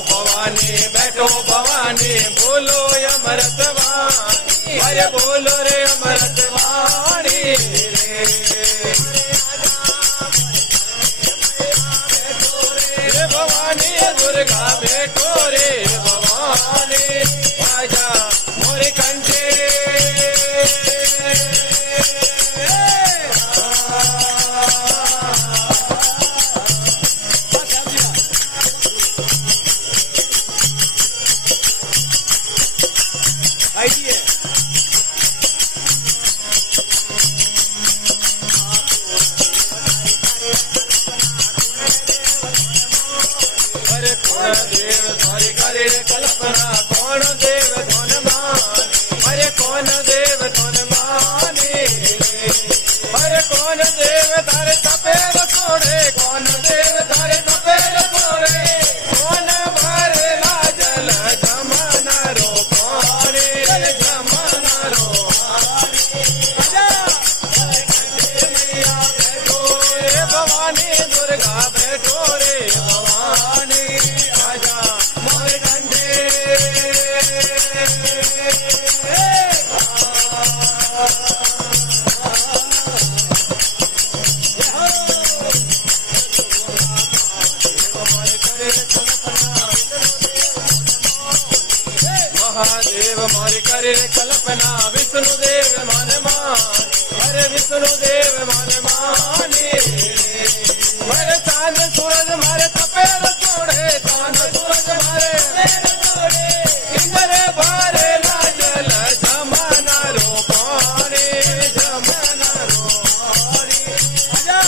बैठो भवानी बोलो अमृत वाणी अरे बोलो रे अमृत वाणी रे भवानी दुर्गा बैठो रे भवानी आजा मोरे कंठे आइडिया अरे कौन देव थारी करे कल्पना कौन देव धन मान अरे कौन देव धन माने अरे कौन देव तारे तपेर छोड़े कौन देव तारे तपेर छोड़े कौन भरे लाजल जमाना रो भवानी दुर्गा बैठो रे भवानी आजा मोरे कंठे महादेव मोरे करे कल्पना विष्णु देव मन मान अरे विष्णु देव मन माने अरे चांद सूरज मारे तपेर छोड़े चांद सूरज मारे इंद्र भारे लाजल जमाना रो पानी जमाना रो पानी आजा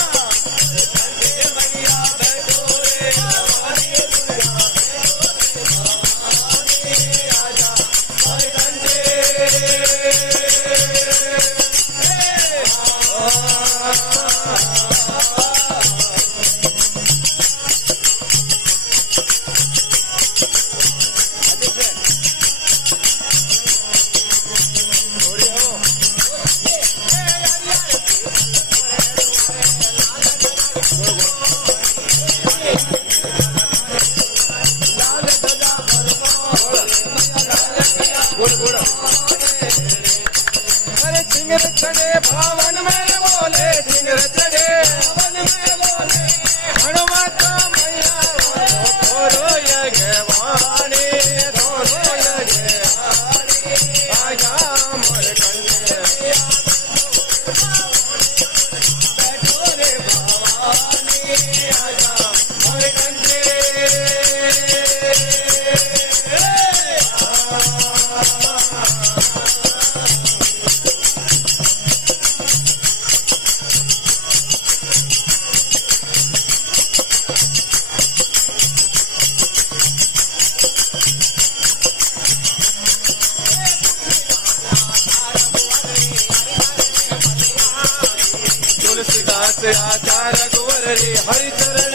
मैया बैठो रे भवानी आजा मोरे कंठे अरे सिंगर चढ़े भावन में बोले सिंगर चढ़े भावन में बोले हनुमत मैया थोरो यज्ञवाणी थोरो यज्ञवाणी आजा मोरे कंठे बैठो रे भवानी आजा मोरे कंठे तुलसीदास आचार्य गुवर रे हरि चरण